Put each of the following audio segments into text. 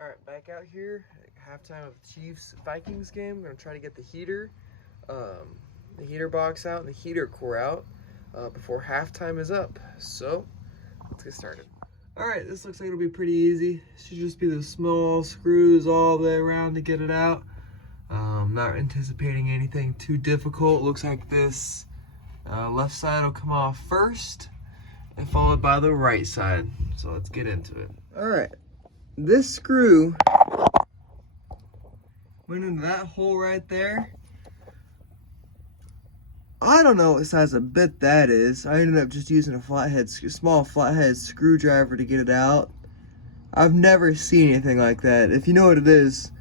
All right, back out here at halftime of Chiefs-Vikings game. We're gonna try to get the heater box out and the heater core out before halftime is up. So let's get started. All right, this looks like it'll be pretty easy. It should just be those small screws all the way around to get it out. Not anticipating anything too difficult. Looks like this left side will come off first and followed by the right side. So let's get into it. All right. This screw went into that hole right there. I don't know what size of bit that is. I ended up just using a small flathead screwdriver to get it out. I've never seen anything like that. If you know what it is,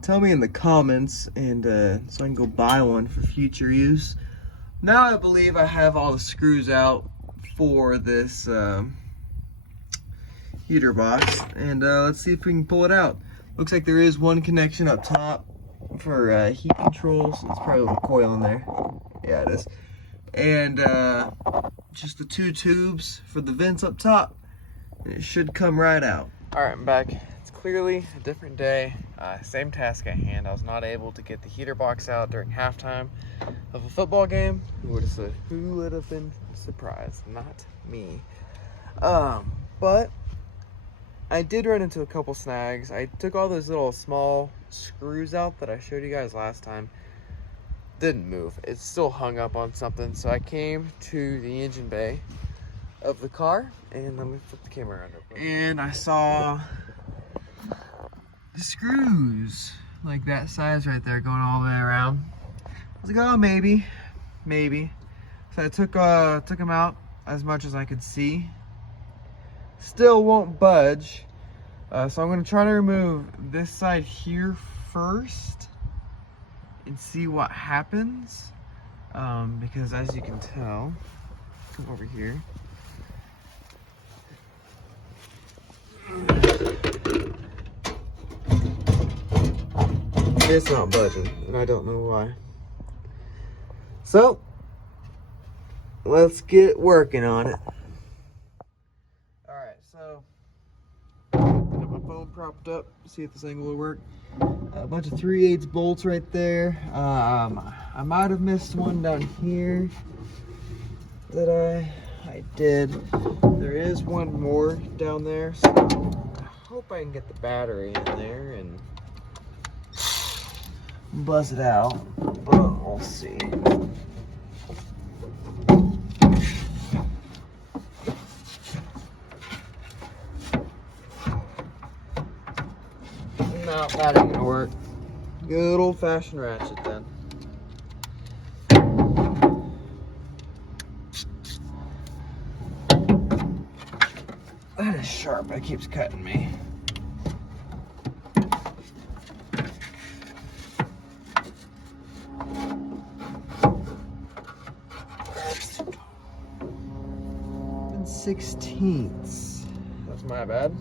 tell me in the comments, and so I can go buy one for future use. Now I believe I have all the screws out for this heater box, and let's see if we can pull it out. Looks like there is one connection up top for heat controls. It's probably a little coil in there. Yeah, it is. And just the two tubes for the vents up top, and it should come right out. All right, I'm back. It's clearly a different day. Same task at hand. I was not able to get the heater box out during halftime of a football game. Who would have been surprised? Not me. But I did run into a couple snags. I took all those little small screws out that I showed you guys last time. Didn't move. It still hung up on something. So I came to the engine bay of the car, and let me flip the camera around real quick. And I saw the screws like that size right there going all the way around. I was like, oh, maybe. So I took them out as much as I could see. Still won't budge. So I'm going to try to remove this side here first and see what happens. Because as you can tell, come over here. It's not budging, and I don't know why. So let's get working on it. So, got my phone propped up, see if this angle will work. A bunch of 3/8 bolts right there. I might have missed one down here that I did. There is one more down there, so I hope I can get the battery in there and buzz it out, but we'll see. No, that ain't gonna work. Good old-fashioned ratchet then. That is sharp, it keeps cutting me. And 1/16. That's my bad.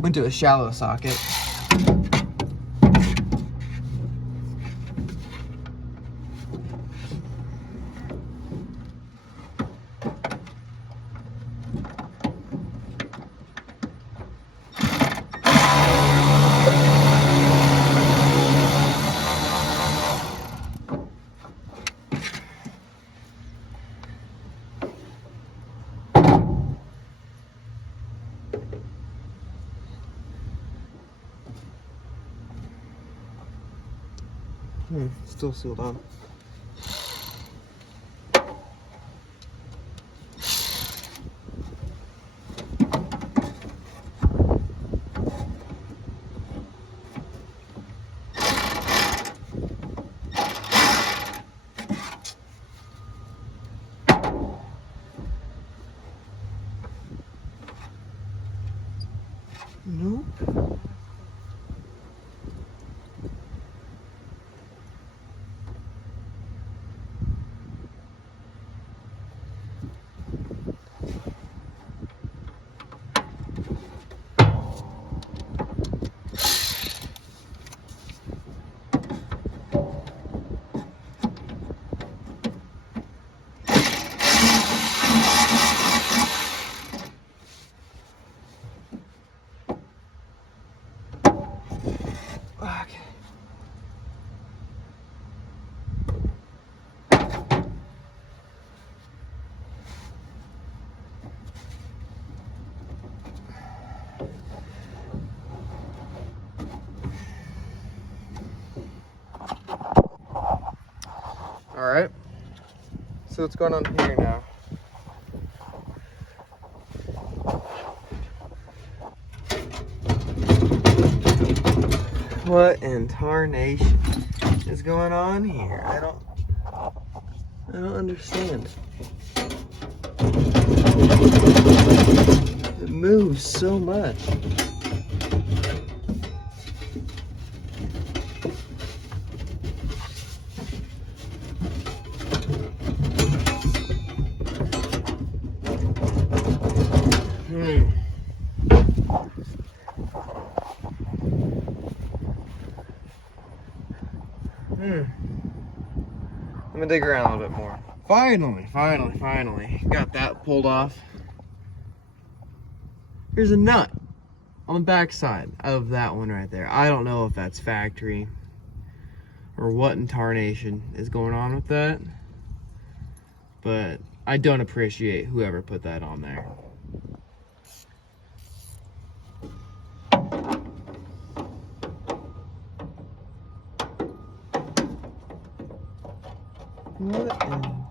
Went to a shallow socket. Still sealed on. Nope. right. So what's going on here now? What in tarnation is going on here? I don't understand. It moves so much. Let me dig around a little bit more. Finally, got that pulled off. Here's a nut on the back side of that one right there. I don't know if that's factory or what in tarnation is going on with that, but I don't appreciate whoever put that on there. What in tarnation?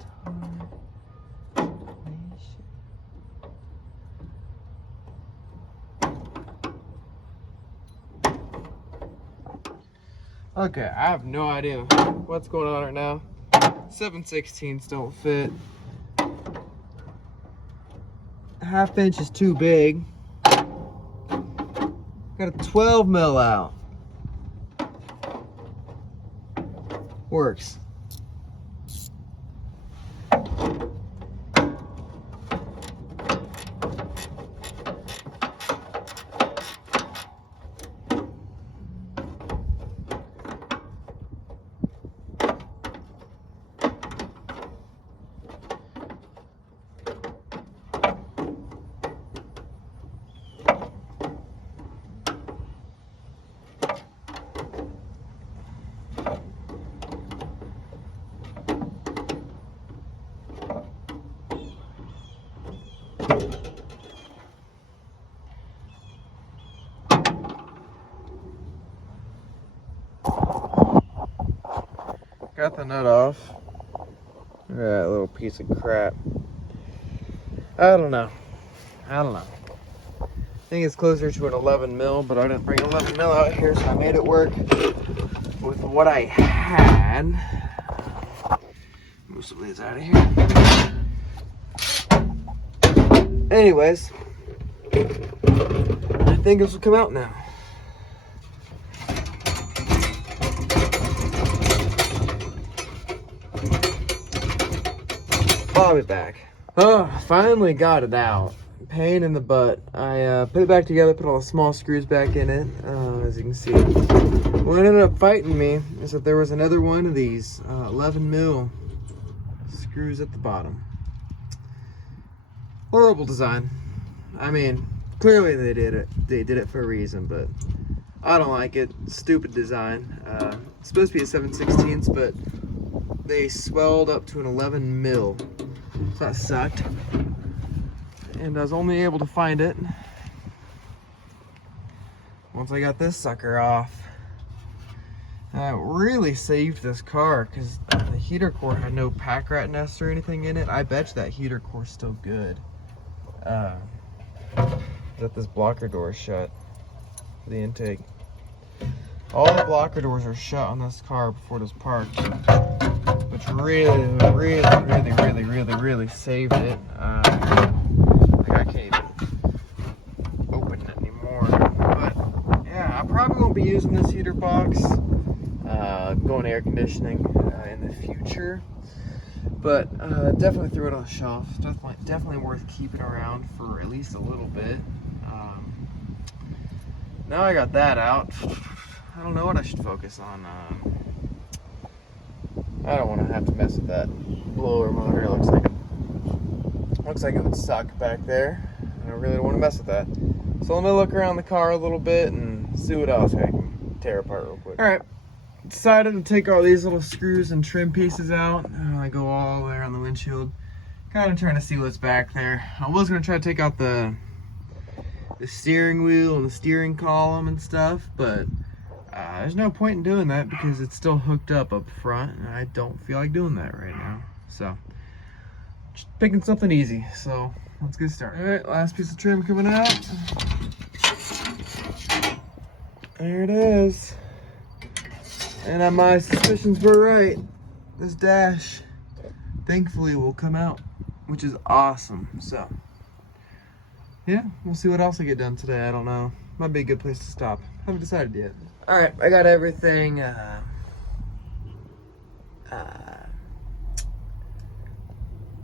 Okay, I have no idea what's going on right now. 7/16s don't fit. Half inch is too big. Got a 12 mil out. Works. Got the nut off. Look at that little piece of crap. I don't know. I think it's closer to an 11 mil, but I didn't bring 11 mil out here, so I made it work with what I had. Move some of these out of here. Anyways, I think this will come out now. I'll be back. Oh, finally got it out. Pain in the butt. I put it back together, put all the small screws back in it, as you can see. What ended up fighting me is that there was another one of these 11 mil screws at the bottom. Horrible design. I mean, clearly they did it for a reason, but I don't like it. Stupid design. It's supposed to be a 7/16, but they swelled up to an 11 mil. So that sucked. And I was only able to find it once I got this sucker off. It really saved this car because the heater core had no pack rat nest or anything in it. I bet you that heater core's still good. That this blocker door is shut for the intake. All the blocker doors are shut on this car before it was parked, which really saved it. Like I can't even open it anymore. But yeah, I probably won't be using this heater box going air conditioning in the future. But definitely threw it on the shelf. Definitely worth keeping around for at least a little bit. Now I got that out. I don't know what I should focus on. I don't want to have to mess with that blower motor. It looks like it would suck back there. I really don't want to mess with that. So let me look around the car a little bit and see what else I can tear apart real quick. All right, decided to take all these little screws and trim pieces out. I go all the way around the windshield, kind of trying to see what's back there. I was gonna try to take out the steering wheel and the steering column and stuff, but there's no point in doing that because it's still hooked up front, and I don't feel like doing that right now. So, just picking something easy. So, let's get started. All right, last piece of trim coming out. There it is. And my suspicions were right. This dash, thankfully, will come out, which is awesome. So, yeah, we'll see what else I get done today. I don't know. Might be a good place to stop. Haven't decided yet. All right, I got everything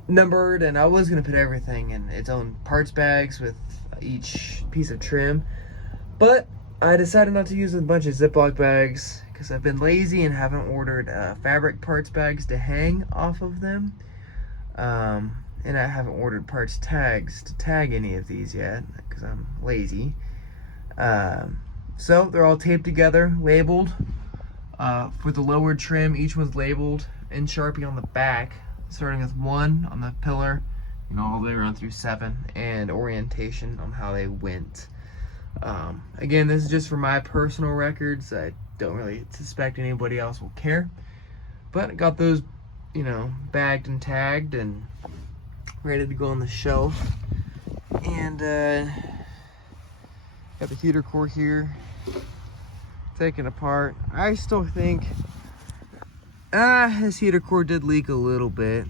numbered, and I was gonna put everything in its own parts bags with each piece of trim, but I decided not to use a bunch of Ziploc bags because I've been lazy and haven't ordered fabric parts bags to hang off of them. And I haven't ordered parts tags to tag any of these yet because I'm lazy. So they're all taped together, labeled. For the lowered trim, each one's labeled in Sharpie on the back, starting with 1 on the pillar, all the way around through 7, and orientation on how they went. Again, this is just for my personal records. I don't really suspect anybody else will care. But I got those, bagged and tagged and ready to go on the shelf. And got the heater core here, taken apart. I still think this heater core did leak a little bit,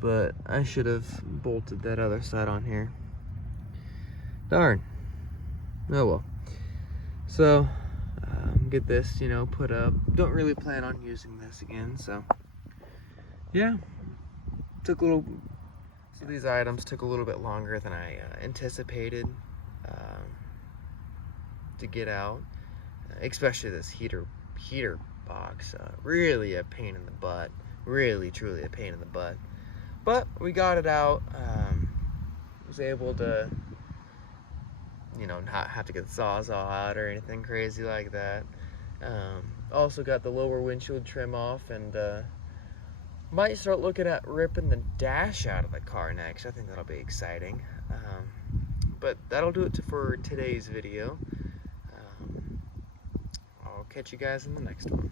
but I should have bolted that other side on here. Darn. Oh well. So get this, put up. Don't really plan on using this again, so yeah. So these items took a little bit longer than I anticipated to get out, especially this heater box. Really a pain in the butt. Really, truly a pain in the butt. But we got it out. Was able to, not have to get the Sawzall out or anything crazy like that. Also got the lower windshield trim off, and might start looking at ripping the dash out of the car next. I think that'll be exciting. But that'll do it for today's video. I'll catch you guys in the next one.